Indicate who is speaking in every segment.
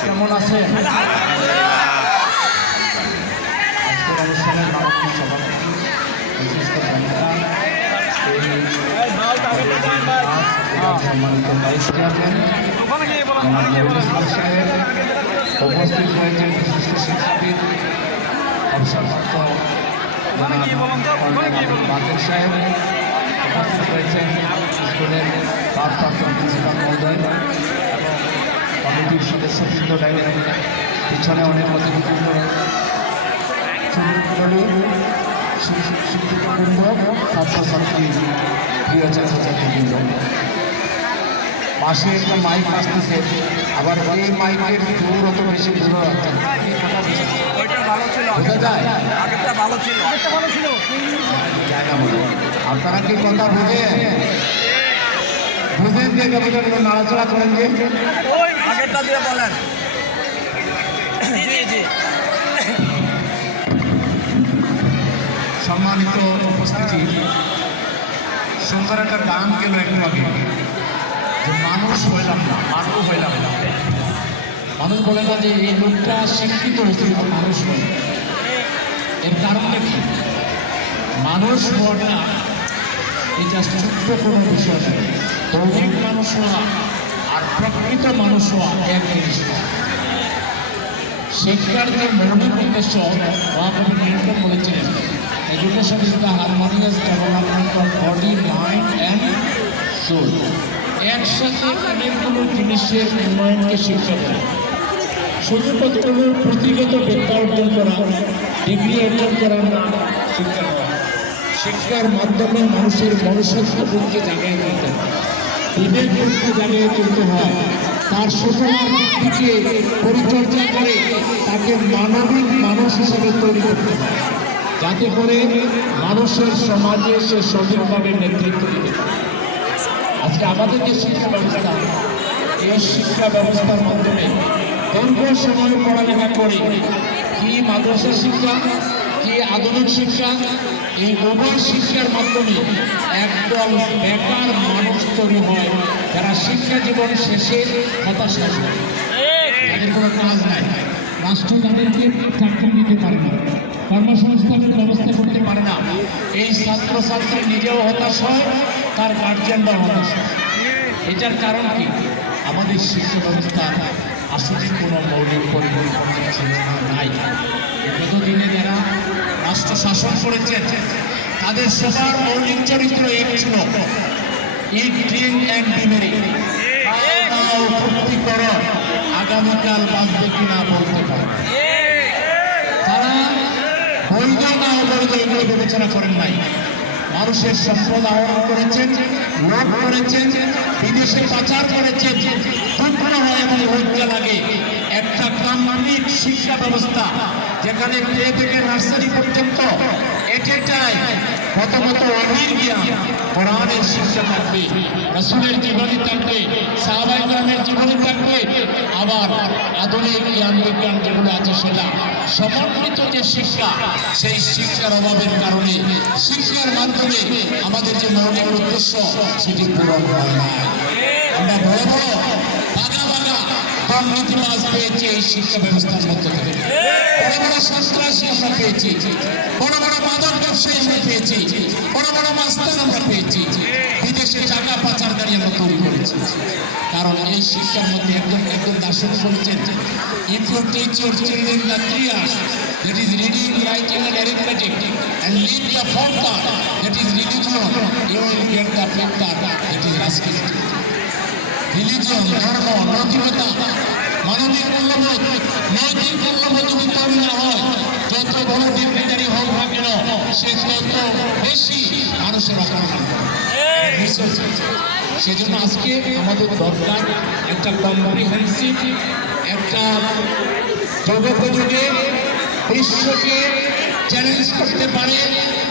Speaker 1: কেমন এই সম্মানিত ভাইস চেয়ারম্যান উপস্থিত হয়েছেন বিশিষ্ট শিক্ষাবিদ অবসরপ্রাপ্ত সাহেব উপস্থিত হয়েছেন স্কুলের ভারপ্রাপ্ত প্রিন্সিপাল মহোদয় এবং কমিটির সদস্যবৃন্দ ডাইরেক্ট পিছনে অনেক অতিথিবৃন্দ শিক্ষকবৃন্দ ছাত্রছাত্রী প্রিয় ছাত্রছাত্রীবৃন্দ পাশে একটা মাইক আসতেছে আবার এই মাইকের দূর অত বেশি দূর
Speaker 2: ভালো ছিল।
Speaker 1: বোঝা যায়
Speaker 2: আগেরটা ভালো ছিল। আগেরটা ভালো ছিল।
Speaker 1: জায়গা মতো। আপনারা কি কথা বুঝে? বুঝেন যে কবি কবি নাড়াচড়া করেন যে
Speaker 2: আগেরটা দিয়ে বলেন।
Speaker 1: সম্মানিত উপস্থিতি সুন্দর একটা গান গেল একটু আগে? যে মানুষ হইলাম না মানুষ হইলাম না। মানুষ বলে না যে এই লোকটা শিক্ষিত হয়েছে মানুষ হল এর কারণটা কি? মানুষ হওয়াটা এটা বিষয় দৈনিক মানুষ হওয়া আর প্রকৃত মানুষ হওয়া এক জিনিস শিক্ষার যে মৌলিক উদ্দেশ্য করেছিলেন education is the harmonious development of body mind and soul একসাথে অনেকগুলো জিনিসের উন্নয়নকে শিক্ষা করে শুধু পুঁথিগত বিদ্যা অর্জন করা ডিগ্রি অর্জন করা শিক্ষা শিক্ষার মাধ্যমে মানুষের মনুষ্যত্ব বুদ্ধি জাগাই তুলতে বিবেক বুদ্ধি জাগিয়ে তুলতে হয়। তার সুষমার দিকে পরিচর্যা করে তাকে মানবিক মানুষ হিসেবে তৈরি করতে হয়। যাতে করে মানুষের সমাজে সে সঠিকভাবে নেতৃত্ব দিতে আজকে আমাদের যে শিক্ষা ব্যবস্থা, এই শিক্ষা ব্যবস্থার মাধ্যমে দীর্ঘ সময় পড়ালেখা করে কি মাদ্রাসা শিক্ষা আধুনিক শিক্ষা, এই উভয় শিক্ষার মাধ্যমে একদল বেকার মানুষ তৈরি হয়, যারা শিক্ষা জীবন শেষে হতাশা তাদের কোনো কাজ নাই। রাষ্ট্র তাদেরকে চাকরি দিতে পারে না। কর্মসংস্থানের ব্যবস্থা করতে পারে না। এই ছাত্র ছাত্রী নিজেও হতাশ হয়, তার গার্জিয়ানরাও হতাশ হয়। এটার কারণ কি? আমাদের শিক্ষা ব্যবস্থা আসলে কোনো মৌলিক পরিকল্পনা ছিল না নাই। বিগত দিনে যারা রাষ্ট্র শাসন করেছেন, তাদের সবার মৌলিক চরিত্র এক ছিল। ইট ড্রিঙ্ক অ্যান্ড বিমেরি ফুর্তি করো আগামীকাল বাঁচবে কিনা বলতে পারে তারা বৈধ না অবৈধ এগুলো বিবেচনা করেন নাই। মানুষের সম্পদ আহরণ করেছেন, লোভ করেছেন, বিদেশে পাচার করেছেন দুঃখ হয় এবং লজ্জা লাগে। একটা শিক্ষা ব্যবস্থা, যেখানে প্লে থেকে নার্সারি পর্যন্ত শিক্ষা আবার আধুনিক জ্ঞান বিজ্ঞান যেগুলো আছে যে শিক্ষা, সেই শিক্ষার অভাবের কারণে শিক্ষার মাধ্যমে আমাদের যে মৌলিক উদ্দেশ্য, সেটি পূরণ হয় না আমরা বড় বড় বাগা দুর্নীতি মাস পেয়েছি, এই শিক্ষা ব্যবস্থার মধ্যে বড় বড় সন্ত্রাসী আমরা পেয়েছি। বড় বড় মাদক ব্যবসায়ী আমরা পেয়েছি। বড় বড় মাস্টার আমরা পেয়েছি। বিদেশে টাকা পাচার গাড়ি আমরা তৈরি করেছি। কারণ এই শিক্ষার মধ্যে একদম একজন দাসন বলছেন if you teach your children the ক্রিয়াস that is reading writing and arithmetic and lead the form that is religion you will get the factor that is রাজনীতি রিলিজন ধর্ম, নৈতিকতা, মানবিক মূল্যবোধ, নৈতিক মূল্যবোধ যদি তৈরি না হয়, যত বড় ডিগ্রিধারী হোক না কেন, সে তত বেশি মানুষের সেজন্য আজকে আমাদের দরকার একটা কম্প্রিহেন্সিভ একটা জগৎযুগে বিশ্বকে চ্যালেঞ্জ করতে পারে,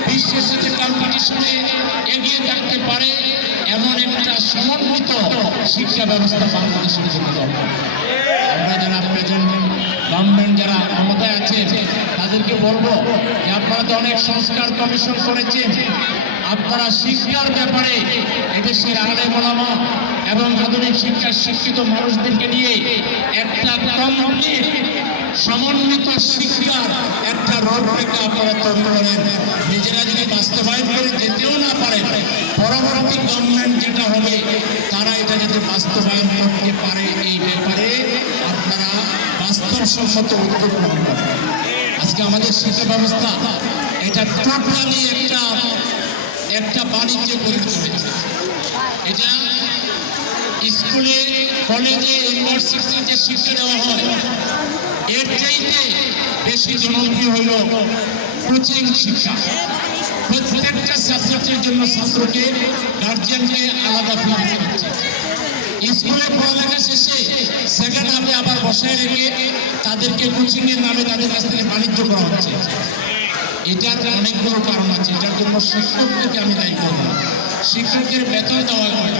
Speaker 1: বিশ্বের সাথে কম্পিটিশনে এগিয়ে থাকতে পারে এমন একটা সমন্বিত শিক্ষা ব্যবস্থা বাংলাদেশে দরকার আমরা যারা প্রেজেন্ট গভর্নমেন্ট যারা ক্ষমতায় আছে, তাদেরকে বলব যে আপনারা তো অনেক সংস্কার কমিশন করেছেন। আপনারা শিক্ষার ব্যাপারে এদেশের আলে মোলামা এবং আধুনিক শিক্ষার শিক্ষিত মানুষদেরকে নিয়ে একটা সমন্বিত শিক্ষার একটা রূপরেখা আপনারা তৈরি করেন নিজেরা যদি বাস্তবায়ন করে যেতেও না পারে, পরবর্তী গভর্নমেন্ট যেটা হবে, তারা এটা যাতে বাস্তবায়ন করতে পারে এই ব্যাপারে আপনারা বাস্তবসম্মত উদ্যোগ গ্রহণ করেন আজকে আমাদের শিক্ষা ব্যবস্থা, এটা টোটালি একটা একটা বাণিজ্যে পরিণত হয়েছে। এটা স্কুলে কলেজে, ইউনিভার্সিটিতে শিক্ষা দেওয়া হয়। এর চাইতে বেশি জনপ্রিয় হইল কোচিং শিক্ষা। প্রত্যেকটা সাবজেক্টের জন্য ছাত্রকে গার্জিয়ানকে আলাদা ফি দিতে হচ্ছে। স্কুলে পড়ালেখা শেষে সেকেন্ড হাফে আবার বসায় রেখে তাদেরকে কোচিং এর নামে তাদের কাছ থেকে বাণিজ্য করা হচ্ছে। এটার অনেকগুলো কারণ আছে, এটার জন্য শিক্ষকদেরকে আমি দায়ী করব। শিক্ষকের বেতন দেওয়া হয়।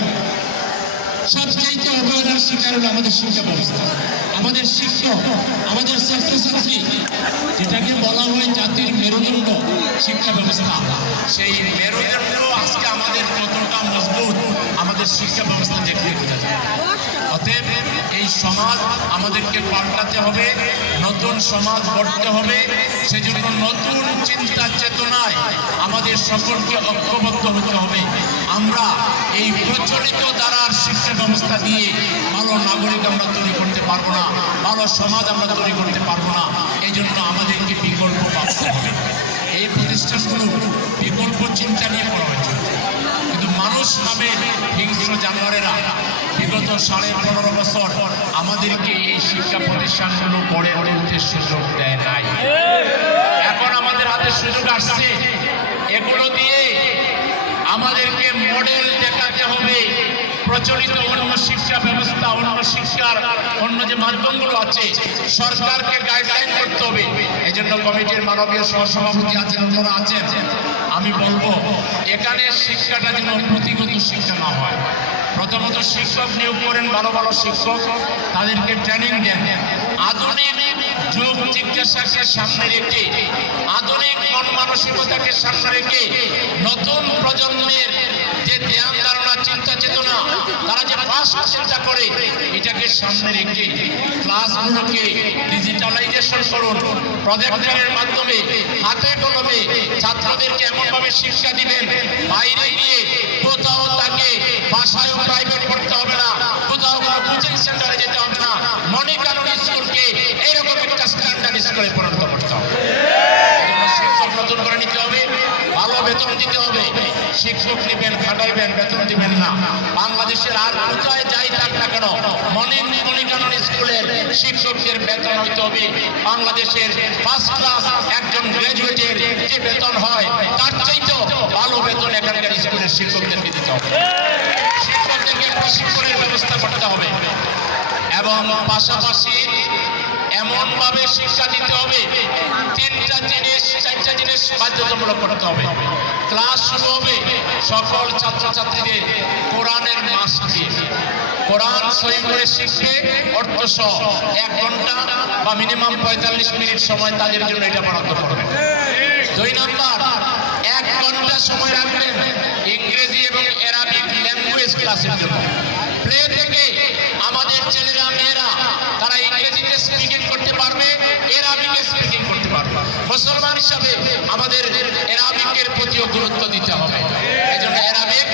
Speaker 1: সবচাইতে অবহেলার শিকার হলো আমাদের শিক্ষা ব্যবস্থা। আমাদের শিক্ষক, আমাদের ছাত্রছাত্রী, যেটাকে বলা হয় জাতির মেরুদণ্ড শিক্ষা ব্যবস্থা। সেই মেরুদণ্ড আজকে আমাদের কতটা মজবুত, আমাদের শিক্ষা ব্যবস্থা দেখতে বোঝা যায়। অতএব এই সমাজ আমাদেরকে পাল্টাতে হবে, নতুন সমাজ গড়তে হবে। সেজন্য নতুন চিন্তা চেতনায় আমাদের সকলকে ঐক্যবদ্ধ হতে হবে। আমরা এই প্রচলিত দ্বারার শিক্ষা ব্যবস্থা দিয়ে ভালো নাগরিক আমরা তৈরি করতে পারব না, ভালো সমাজ আমরা তৈরি করতে পারব না, এই জন্য আমাদেরকে বিকল্প ভাবতে এই প্রতিষ্ঠানগুলো বিকল্প চিন্তা নিয়ে করা হয়েছে। কিন্তু মানুষ নামে হিংস্র জানোয়ারেরা বিগত সাড়ে পনেরো বছর আমাদেরকে এই শিক্ষা প্রতিষ্ঠানগুলো গড়ে উঠতে সুযোগ দেয় নাই। এখন আমাদের হাতে সুযোগ আসছে। এগুলো দিয়ে আমাদেরকে মডেল দেখাতে হবে। প্রচলিত অন্য শিক্ষা ব্যবস্থা, অন্য শিক্ষার অন্য যে মাধ্যমগুলো আছে, সরকারকে গাইডলাইন করতে হবে। এই জন্য কমিটির মাননীয় সহসভাপতি আছেন অন্যরা আছেন, আমি বলব, এখানে শিক্ষাটা যেন প্রতিগত শিক্ষা না হয়। প্রথমত শিক্ষক নিয়োগ করেন, ভালো ভালো শিক্ষক, তাদেরকে ট্রেনিং দেন। আধুনিক যুগ জিজ্ঞাসাকে সামনে রেখে, আধুনিক মন মানসিকতাকে সামনে রেখে নতুন প্রজন্মের যে ধ্যান ধারণা, চিন্তা চেতনা, তারা যে ফার্স্ট চিন্তা করে, এটাকে সামনে রেখে ক্লাসগুলোকে ডিজিটালাইজেশন করুন প্রজেক্টরের মাধ্যমে, হাতে কলমে ছাত্রদেরকে এমনভাবে শিক্ষা দিবেন, বাইরে গিয়ে কোথাও তাকে বাসায় প্রাইভেট করতে হবে না। স্কুলে পরিণত করতে শিক্ষক নতুন করে নিতে হবে, ভালো বেতন দিতে হবে। শিক্ষক নেবেন খাটাইবেন বেতন দিবেন না। বাংলাদেশের আর কোথায় যাই থাক না কেন, মনে মনিকানন স্কুলের শিক্ষকদের বেতন হইতে হবে। বাংলাদেশের ফার্স্ট ক্লাস একজন গ্রাজুয়েটের যে বেতন হয়, তার চাইতেও ভালো বেতন এখানকার স্কুলের শিক্ষকদেরকে দিতে হবে। শিক্ষকদেরকে প্রশিক্ষণের ব্যবস্থা করতে হবে। এবং পাশাপাশি এমনভাবে শিক্ষা দিতে হবে। তিনটা জিনিস, চারটা জিনিস বাধ্যতামূলক করতে হবে। ক্লাস শুরু হবে, সকল ছাত্রছাত্রীদের কোরআনের মাস দিয়ে। কোরআন সহি করে শিখবে অর্থ সহ এক ঘণ্টা বা মিনিমাম পঁয়তাল্লিশ মিনিট সময় তাদের জন্য এটা বরাদ্দ করবে। দুই নাম্বার, এক ঘণ্টা সময় রাখবেন ইংরেজি এবং অ্যারাবিক ল্যাঙ্গুয়েজ ক্লাসের জন্য। প্লে থেকে আমাদের ছেলেরা হিসাবে আমাদের অ্যারাবিকের প্রতিও গুরুত্ব দিতে হবে। এই জন্য অ্যারাবিক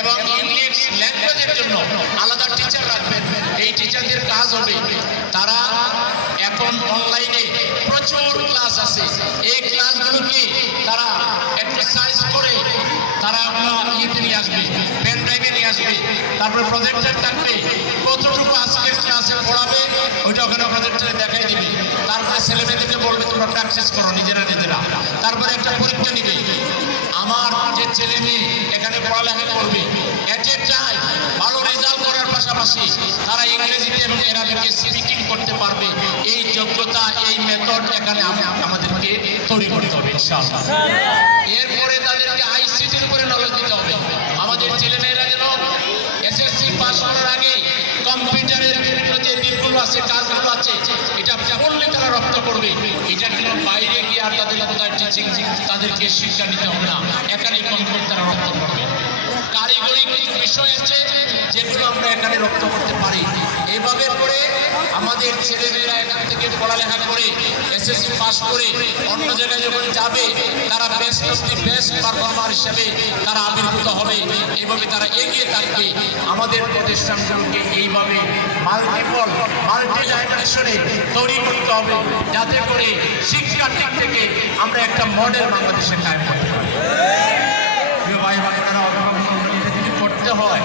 Speaker 1: এবং ইংলিশ ল্যাঙ্গুয়েজের জন্য আলাদা টিচার রাখবেন। এই টিচারদের কাজ হবে তারা এখন অনলাইনে প্রচুর ক্লাস আছে। এই ক্লাসগুলোকে তারা এক্সারসাইজ করে তারা আপনার ইয়েতে নিয়ে আসবে পেন ড্রাইভে নিয়ে আসবে, তারপরে প্রজেক্টর থাকবে, কতটুকু আজকের ক্লাসে পড়াবে, ওইটা ওখানে প্রজেক্টরে দেখাই দিবে। তারপরে ছেলেমেয়েদেরকে বলবে, তোমরা প্র্যাকটিস করো, নিজেরা নিজেরা। তারপরে একটা পরীক্ষা নিবে। আমার যে ছেলে মেয়ে, এখানে পড়ালেখা করবে। এট এ টাইম ভালো রেজাল্ট করার পাশাপাশি তারা ইংরেজিতে এবং এরাবিকে স্পিকিং করতে পারবে। এই যোগ্যতা, এই মেথড এখানে আম- আমাদেরকে তৈরি করতে হবে এরপরে তাদেরকে আইসিটির উপরে নলেজ দিতে হবে। আমাদের ছেলেমেয়েরা যেন এসএসসি পাস করার আগে কম্পিউটারের বিভিন্ন যে দিকগুলো আছে, কাজগুলো আছে, এটা পড়লে তারা রপ্ত করবে এটা যেন বাইরে গিয়ে আর তাদের কোথায় টিচিং, তাদেরকে শিক্ষা নিতে হবে না। এখানে কম্পিউটার তারা রপ্ত করবে কারিগরি কিছু বিষয় আছে যেগুলো আমরা এখানে রপ্ত করতে পারি এইভাবে করে আমাদের ছেলেমেয়েরা এখান থেকে পড়ালেখা করে এসএসসি পাস করে অন্য জায়গায় যখন যাবে, তারা বেস্ট অফ বেস্ট পারফর্মার হিসেবে তারা আবির্ভূত হবে। এইভাবে তারা এগিয়ে থাকবে। আমাদের প্রতিষ্ঠানগুলোকে এইভাবে মাল্টিপল মাল্টি ডাইমেনশনে তৈরি করতে হবে, যাতে করে শিক্ষার দিক থেকে আমরা একটা মডেল বাংলাদেশে কায়েম করতে পারি। প্রিয় ভাই বোনেরা অভিভাবক করতে হয়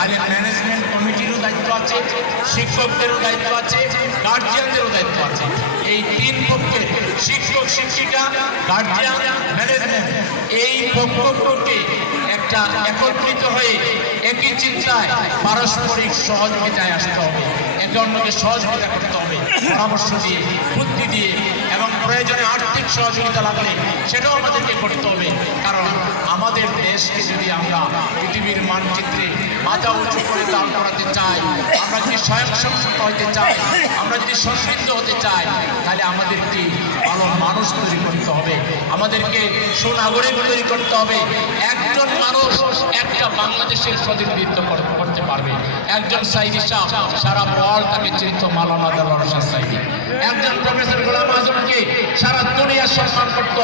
Speaker 1: তাহলে ম্যানেজমেন্ট কমিটিরও দায়িত্ব আছে, শিক্ষকদেরও দায়িত্ব আছে গার্জিয়ানদেরও দায়িত্ব আছে। এই তিন পক্ষের শিক্ষক, শিক্ষিকা গার্জিয়ান ম্যানেজমেন্ট এই পক্ষকে একটা একত্রিত হয়ে একই চিন্তায় পারস্পরিক সহযোগিতায় আসতে হবে। একে অন্যকে সহযোগিতা করতে হবে, পরামর্শ দিয়ে, বুদ্ধি দিয়ে প্রয়োজনে আর্থিক সহযোগিতা লাগলে সেটাও আমাদেরকে করতে হবে। কারণ আমাদের দেশকে যদি আমরা পৃথিবীর মানচিত্রে মাথা উঁচু করে দাঁড় করাতে চাই, আমরা যদি স্বয়ংসম্পূর্ণ হতে চাই, আমরা যদি সমৃদ্ধ হতে চাই, তাহলে আমাদেরকে ভালো মানুষ তৈরি করতে হবে। আমাদেরকে সুনাগরিক তৈরি করতে হবে। একজন মানুষ একটা বাংলাদেশের প্রতিনিধিত্ব করতে পারবে। একজন সাইদি শাহ সারা ওয়ার্ল্ড তাকে চিনত মালানা একজন প্রফেসর গোলাম আজমকে সারা দুনিয়া সম্মান করত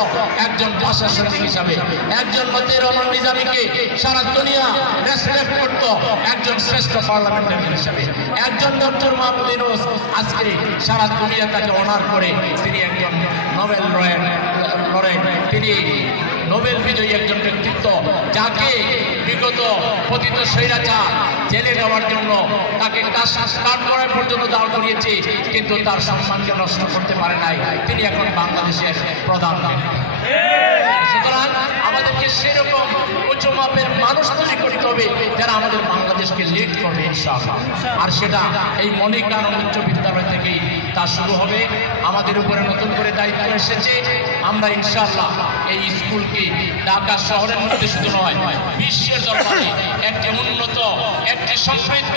Speaker 1: একজন প্রশাসনিক হিসাবে। একজন মতির রহমান নিজামীকে সারা দুনিয়া রেসপেক্ট করত একজন শ্রেষ্ঠ পার্লামেন্টারি হিসাবে। একজন ডক্টর মাহমুদ ইউনুস আজকে সারা দুনিয়া তাকে অনার করে তিনি একজন নোবেল রয়েন তিনি নোবেল বিজয়ী একজন পতিত সৈরাচা জেলে যাওয়ার জন্য তাকে কাজ সংস্কার করার পর্যন্ত দাঁড় করিয়েছে, কিন্তু তার সম্মানকে নষ্ট করতে পারে নাই। তিনি এখন বাংলাদেশের প্রধানমন্ত্রী আমাদেরকে সেরকম উচ্চ মাপের মানুষ তৈরি করতে হবে যারা আমাদের বাংলাদেশকে লিড করবে, ইনশাআল্লাহ। আর সেটা এই মনিকানন উচ্চ বিদ্যালয় থেকেই তা শুরু হবে। আমাদের উপরে নতুন করে দায়িত্ব এসেছে। আমরা ইনশাআল্লাহ এই স্কুলকে ঢাকা শহরের মধ্যে শুধু নয়, বিশ্বের দরবারে একটি উন্নত, একটি সমৃদ্ধ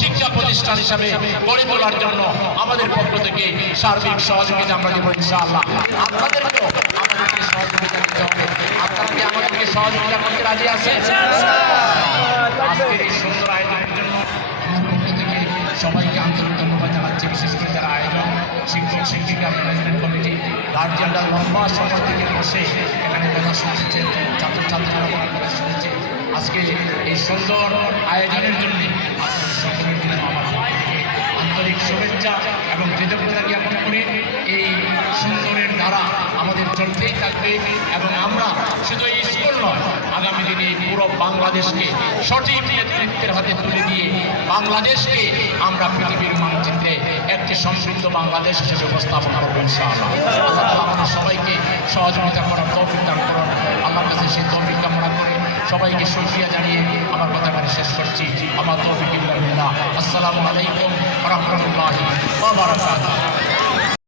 Speaker 1: শিক্ষা প্রতিষ্ঠান হিসাবে গড়ে তোলার জন্য আমাদের পক্ষ থেকে সার্বিক সহযোগিতা আমরা দেবো ইনশাআল্লাহ। আপনাদেরকেও আমাদেরকে সহযোগিতা দিতে হবে আপনারা কি সহযোগিতা করতে রাজি আছেন এই সুন্দর আয়োজনের জন্য সবাইকে আন্তরিক ধন্যবাদ জানাচ্ছি বিশেষ করে যারা আয়োজন শিক্ষক শিক্ষিকা ম্যানেজমেন্ট কমিটি গার্জিয়ানরা লম্বা সময় থেকে বসে এখানে কথা শুনছেন ছাত্রছাত্রীরা পড়াশোনা শুনছে আজকে এই সুন্দর আয়োজনের জন্য সকলের জন্য আমার আন্তরিক শুভেচ্ছা এবং কৃতজ্ঞতা জ্ঞাপন করে এই সুন্দরের দ্বারা আমাদের চলতেই থাকবে এবং আমরা শুধু এই স্কুল নয়, আগামী দিনে পুরো বাংলাদেশকে সঠিক নেতৃত্বের হাতে তুলে দিয়ে বাংলাদেশকে আমরা পৃথিবীর মানচিত্রে একটি সমৃদ্ধ বাংলাদেশ হিসেবে উপস্থাপন করব ইনশাআল্লাহ। আল্লাহ আমাদের সবাইকে সহযোগিতা করার তৌফিক দান করুন। আল্লাহর কাছে সেই তৌফিক কামনা করে সবাইকে শুকরিয়া জানিয়ে আমার কথাখানি শেষ করছি। আমার তৌফিক আসসালামু আলাইকুম রাহমাতুল্লাহি